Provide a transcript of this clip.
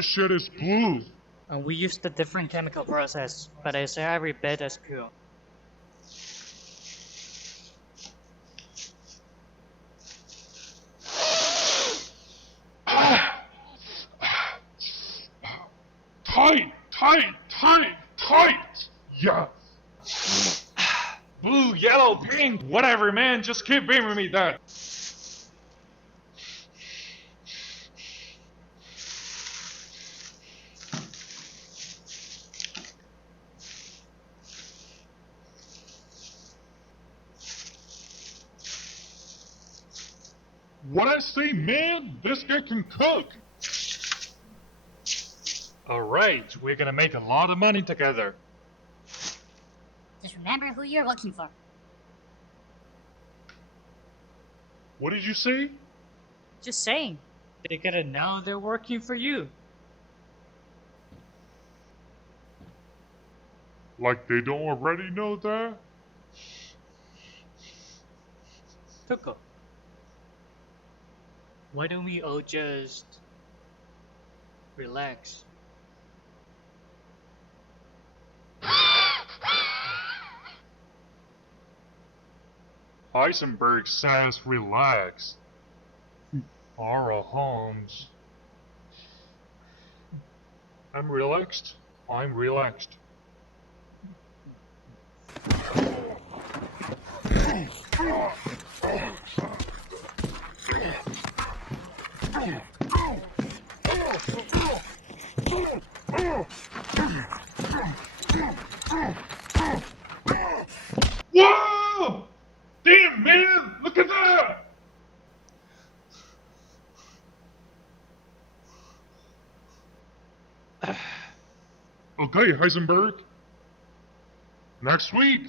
This shit is blue. We used a different chemical process, but it's every bit as pure. Tight! Yes! Blue, yellow, pink, whatever, man. Just keep giving me that. What I say, man? This guy can cook. Alright, we're gonna make a lot of money together. Just remember who you're looking for. What did you say? Just saying. They gotta know they're working for you. Like they don't already know that? Tuko. Why don't we all just relax? Heisenberg says relax. Ara Holmes. I'm relaxed. I'm relaxed. Whoa! Damn, man! Look at that! Okay, Heisenberg. Next week.